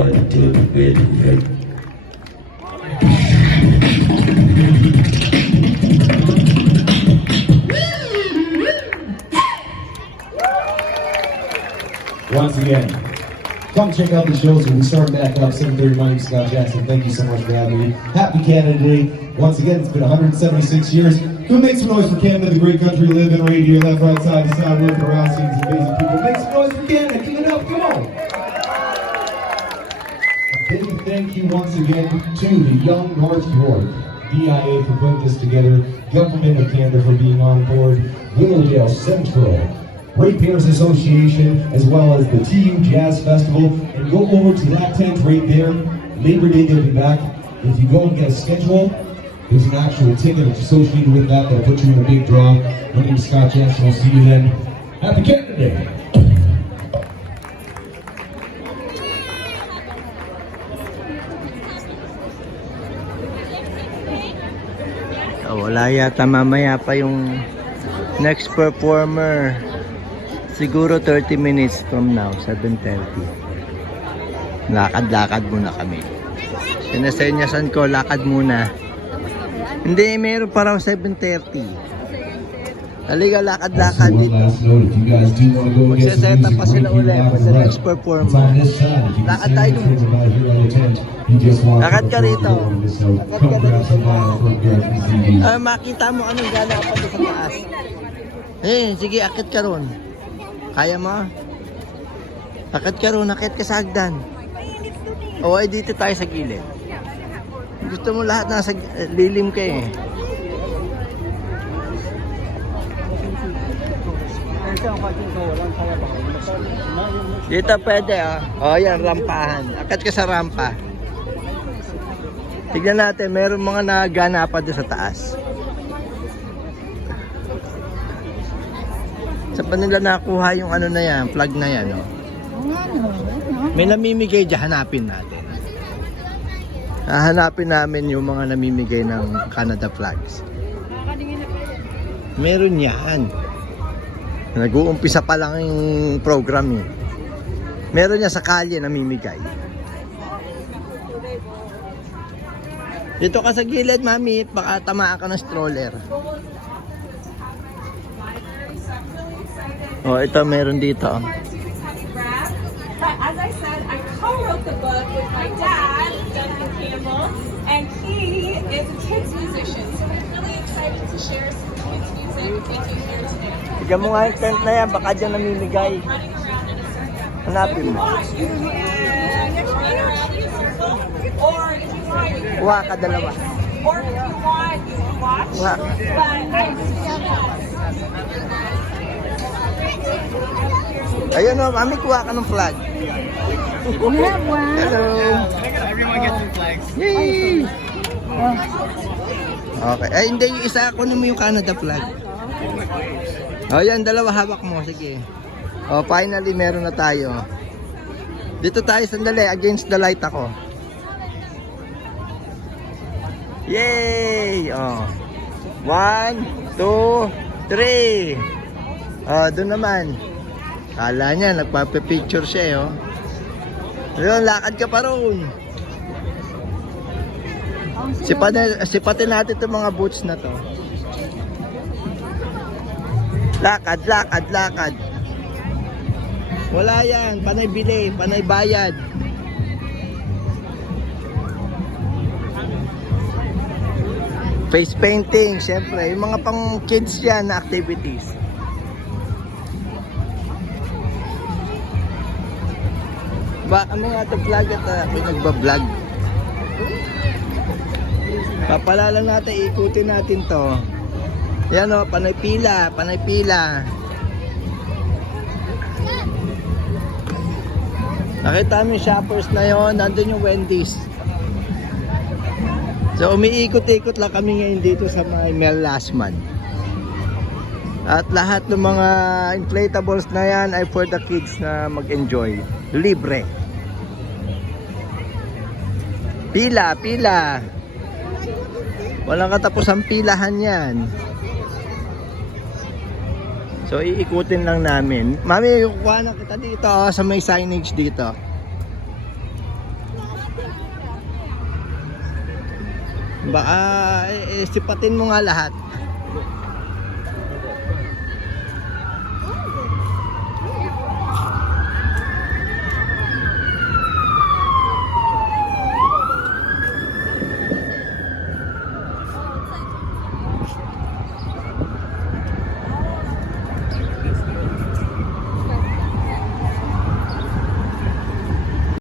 Once again, come check out the shows. We'll start back up 7:30. My name is Scott Jackson. Thank you so much for having me. Happy Canada Day. Once again, it's been 176 years. Go make some noise for Canada, the great country we live in, right here, left, right, side to side, working around, seeing some amazing people. Make some noise for Canada. Give it up. Come on. A big thank you once again to the Young North York DIA for putting this together, Government of Canada for being on board, Willowdale Central, Ratepayers Association, as well as the TU Jazz Festival. And go over to that tent right there. Labor Day, they'll be back. If you go and get a schedule, there's an actual ticket that's associated with that that'll put you in a big draw. My name is Scott Jackson. I'll see you then. Happy Canada Day! Wala yata, mamaya pa yung next performer. Siguro 30 minutes from now, 7:30. Lakad-lakad muna kami. Sinasenyasan ko, lakad muna. Hindi, meron pa raw 7:30. Halika, lakad-lakad dito. Magsaseta pa sila ulit for the next performer. Lakad tayo dun. Lakad ka rito. Lakad ka rito. Makita mo anong gana pa sa taas. Sige, akit ka ron. Kaya mo? Akit ka ron, akit ka sa hagdan. O ay dito tayo sa gilid. Gusto mo lahat nasa lilim ka eh. Dito pwede yan, rampahan. Akit ka sa rampa. Tignan natin, meron mga naganapan doon sa taas. Sa pa nila nakuha yung ano na yan, flag na yan. May namimigay dyan, hanapin natin. Hahanapin namin yung mga namimigay ng Canada flags. Meron yan. Nag-uumpisa pa lang yung program eh. Meron niya sa kalye namimigay. Dito ka sa gilid, mami, baka tamaan ka ng stroller. Ito meron dito. As I said, I co-wrote the book with my dad, Duncan Campbell, and he is a kids musician. So I'm really excited to share some kids music with you here today. Tignan mo nga yung tent na yan, baka dyan namimigay. Hanapin mo. Next run around in a circle, or if you want, you can Kuha ka dalawa. or if you want, you can watch. Kuha. But I Ayun o, mami, kuha ka ng flag. Hello. Everyone gets some flags. Yay! Okay. Ay, hindi, yung isa, kunin mo yung Canada flag. Yan, dalawa hawak mo. Sige. Finally, meron na tayo. Dito tayo sandali, against the light ako. Yay! 1, 2, 3. Doon naman. Kala niya, nagpapipicture siya Ayun, lakad ka pa roon. Sipatin natin itong mga boots na to. Lakad, lakad, lakad. Wala yan, panay bili, panay bayad. Face painting, syempre, yung mga pang kids yan na activities. Baka mga ito vlog at pinagbablog. Papalala natin, ikutin natin to. Yan panay pila, panay pila. Nakita mo yung shoppers na yon, nandun yung Wendy's. So umiikot-ikot lang kami ngayon dito sa Mel Lasman. At lahat ng mga inflatables na yan ay for the kids na mag-enjoy. Libre. Pila, pila. Walang katapusang pilahan yan. So iikutin lang namin. Mami, kukuha na kita dito sa may signage dito. Baka sipatin mo nga lahat.